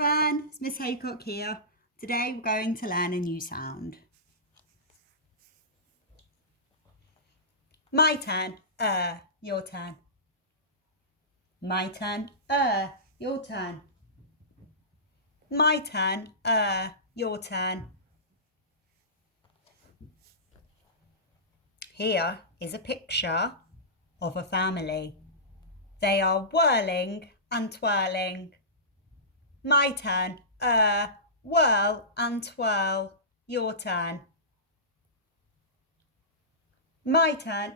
everyone, it's Miss Haycock here. Today we're going to learn a new sound. My turn, your turn. My turn, your turn. My turn, your turn. Here is a picture of a family. They are whirling and twirling. My turn, whirl and twirl. Your turn. My turn,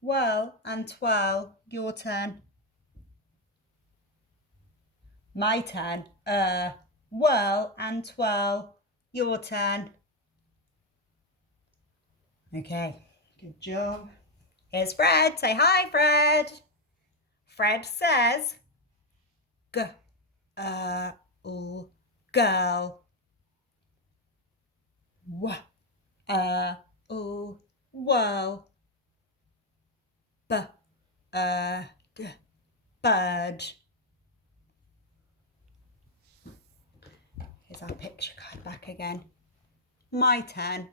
whirl and twirl. Your turn. My turn, whirl and twirl. Your turn. Okay, good job. Here's Fred. Say hi, Fred. Fred says, girl. Whirl. Bird. Here's our picture card back again. My turn,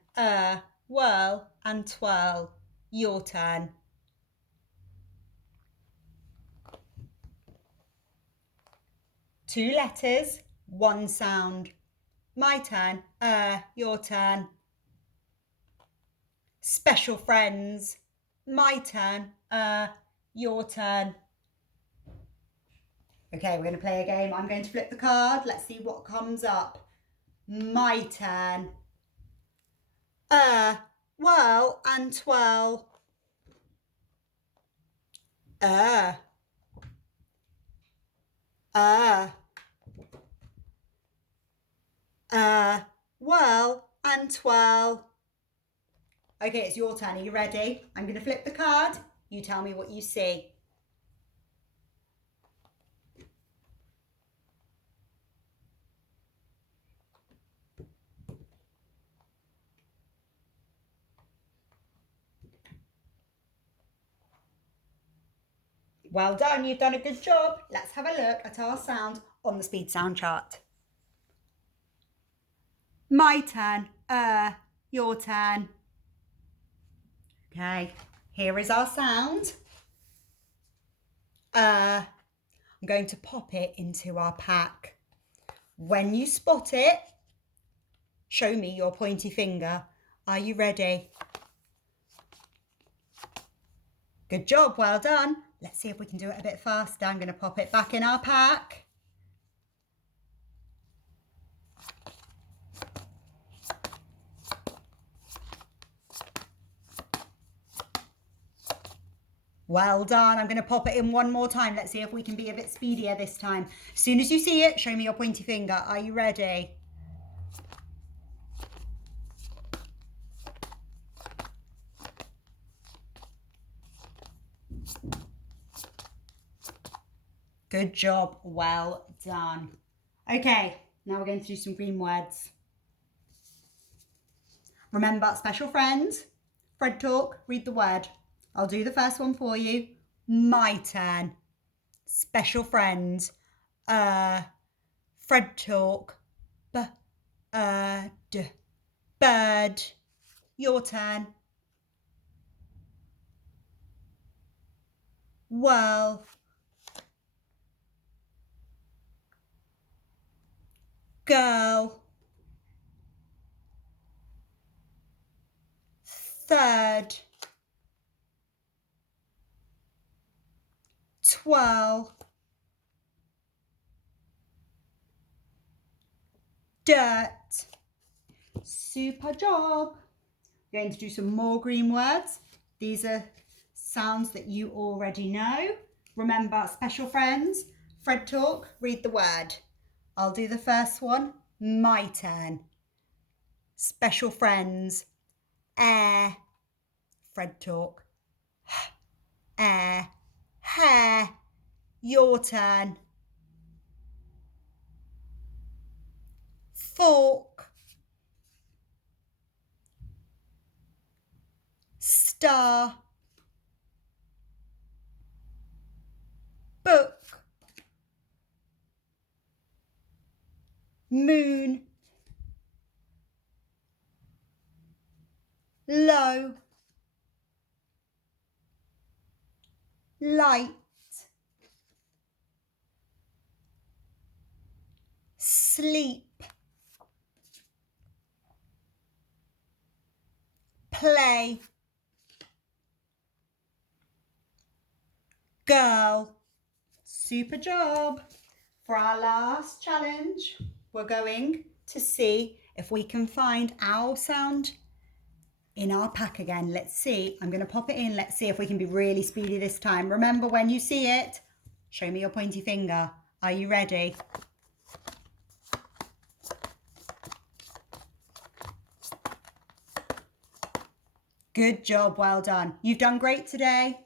whirl and twirl. Your turn. Two letters, one sound. My turn, your turn. Special friends. My turn, your turn. Okay, we're going to play a game. I'm going to flip the card. Let's see what comes up. My turn. Whirl and twirl. Whirl and twirl. Okay, it's your turn. Are you ready? I'm going to flip the card. You tell me what you see. Well done, you've done a good job. Let's have a look at our sound on the speed sound chart. My turn, your turn. Okay, here is our sound. I'm going to pop it into our pack. When you spot it, show me your pointy finger. Are you ready? Good job, well done. Let's see if we can do it a bit faster. I'm going to pop it back in our pack. Well done. I'm going to pop it in one more time. Let's see if we can be a bit speedier this time. As soon as you see it, show me your pointy finger. Are you ready? Good job. Well done. Okay, now we're going to do some green words. Remember, special friends, Fred talk, read the word. I'll do the first one for you. My turn. Special friends. Fred talk. Bird. Your turn. Whirl. Girl. Third. Twirl. Dirt. Super job. We're going to do some more green words. These are sounds that you already know. Remember, special friends, Fred talk, read the word. I'll do the first one. My turn. Special friends, air. Fred talk. Air. Hair. Your turn. Fork. Star. Book. moon, low, light, sleep, play, girl. Super job. For our last challenge, we're going to see if we can find our sound in our pack again. Let's see. I'm going to pop it in. Let's see if we can be really speedy this time. Remember, when you see it, show me your pointy finger. Are you ready? Good job. Well done. You've done great today.